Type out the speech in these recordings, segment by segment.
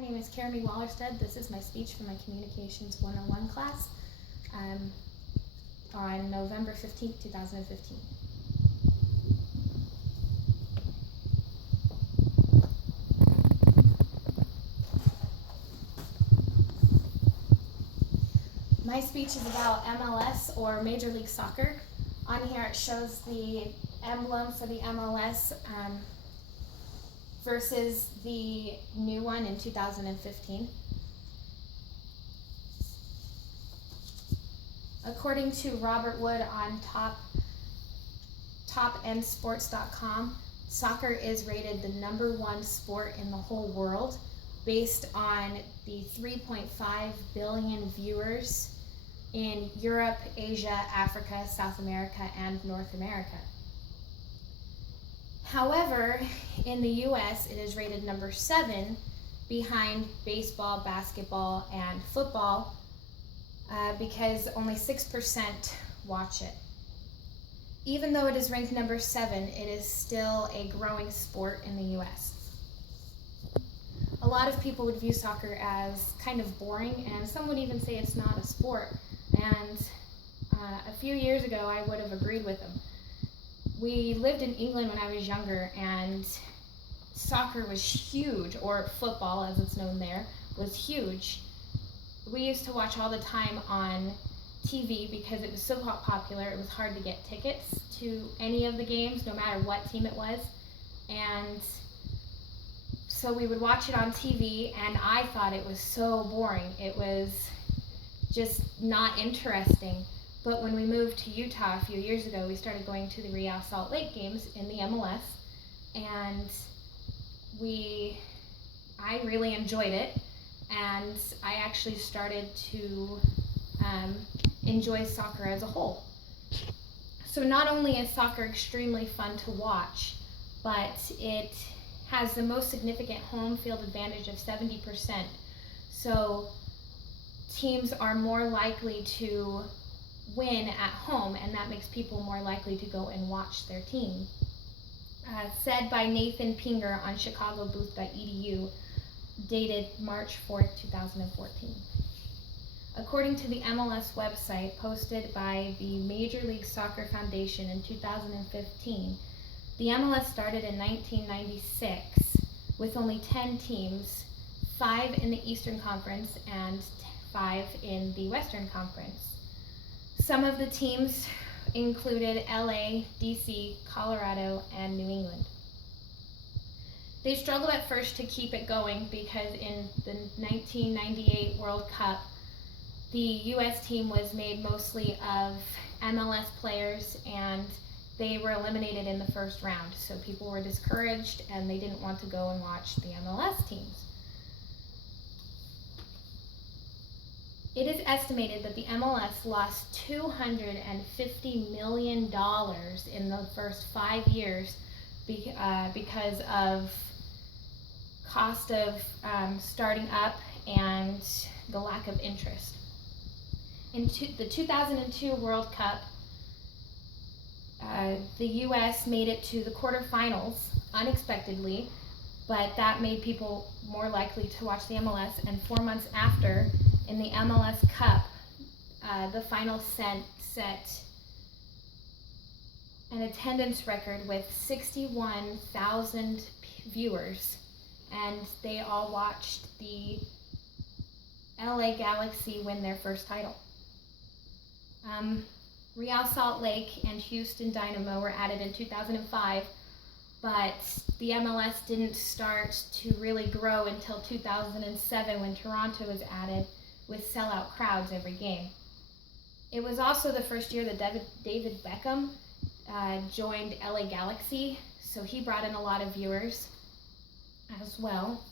name is Keremy Wallerstead. This is my speech for my Communications 101 class on November 15th, 2015. My speech is about MLS, or Major League Soccer. On here it shows the emblem for the MLS versus the new one in 2015. According to Robert Wood on topendsports.com, soccer is rated the #1 sport in the whole world based on the 3.5 billion viewers in Europe, Asia, Africa, South America, and North America. However, in the US, it is rated #7 behind baseball, basketball, and football because only 6% watch it. Even though it is ranked #7, it is still a growing sport in the US. A lot of people would view soccer as kind of boring, and some would even say it's not a sport. And a few years ago, I would have agreed with them. We lived in England when I was younger, and soccer was huge, or football as it's known there, was huge. We used to watch all the time on TV because it was so popular. It was hard to get tickets to any of the games, no matter what team it was. And so we would watch it on TV, and I thought it was so boring. It was just not interesting. But when we moved to Utah a few years ago, we started going to the Real Salt Lake games in the MLS, and I really enjoyed it, and I actually started to enjoy soccer as a whole. So not only is soccer extremely fun to watch, but it has the most significant home field advantage of 70%. So teams are more likely to win at home, and that makes people more likely to go and watch their team. Said by Nathan Pinger on chicagobooth.edu, dated March 4th, 2014. According to the MLS website posted by the Major League Soccer Foundation in 2015, the MLS started in 1996 with only 10 teams, 5 in the Eastern Conference and 5 in the Western Conference. Some of the teams included LA, DC, Colorado, and New England. They struggled at first to keep it going because in the 1998 World Cup, the US team was made mostly of MLS players, and they were eliminated in the first round. So people were discouraged, and they didn't want to go and watch the MLS teams. It is estimated that the MLS lost $250 million in the first 5 years because of cost of starting up and the lack of interest. In the 2002 World Cup, the US made it to the quarterfinals unexpectedly, but that made people more likely to watch the MLS, and 4 months after, in the MLS Cup, the final set an attendance record with 61,000 viewers, and they all watched the LA Galaxy win their first title. Real Salt Lake and Houston Dynamo were added in 2005, but the MLS didn't start to really grow until 2007 when Toronto was added with sellout crowds every game. It was also the first year that David Beckham joined LA Galaxy, so he brought in a lot of viewers as well.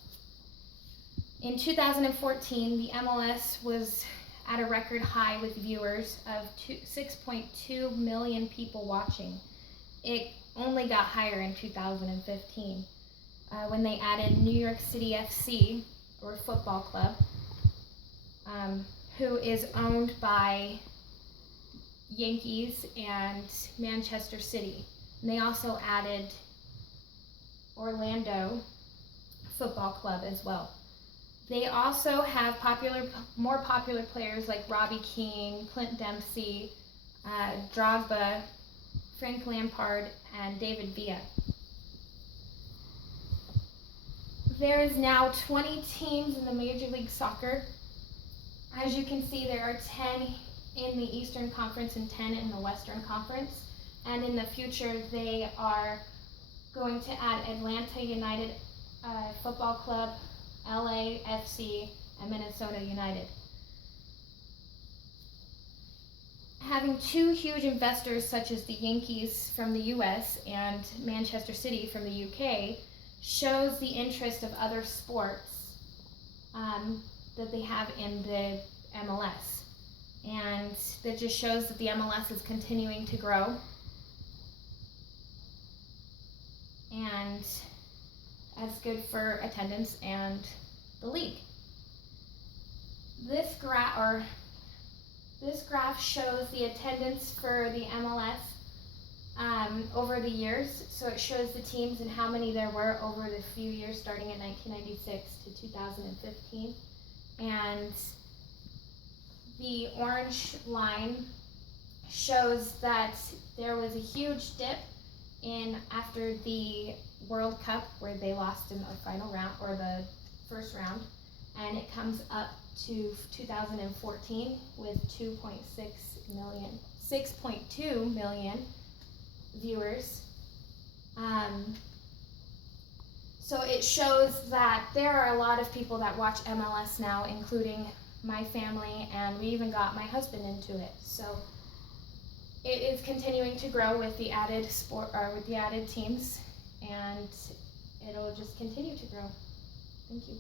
In 2014, the MLS was at a record high with viewers of 6.2 million people watching. It only got higher in 2015 when they added New York City FC, or football club, who is owned by Yankees and Manchester City. And they also added Orlando Football Club as well. They also have more popular players like Robbie Keane, Clint Dempsey, Drogba, Frank Lampard, and David Villa. There is now 20 teams in the Major League Soccer. As you can see, there are 10 in the Eastern Conference and 10 in the Western Conference. And in the future, they are going to add Atlanta United Football Club, LAFC, and Minnesota United. Having two huge investors such as the Yankees from the US and Manchester City from the UK shows the interest of other sports that they have in the MLS. And that just shows that the MLS is continuing to grow. And that's good for attendance and the league. This graph shows the attendance for the MLS over the years. So it shows the teams and how many there were over the few years starting in 1996 to 2015. And the orange line shows that there was a huge dip after the World Cup where they lost in the final round or the first round, and it comes up to 2014 with 6.2 million viewers. So it shows that there are a lot of people that watch MLS now, including my family, and we even got my husband into it. So it is continuing to grow with the added teams, and it'll just continue to grow. Thank you.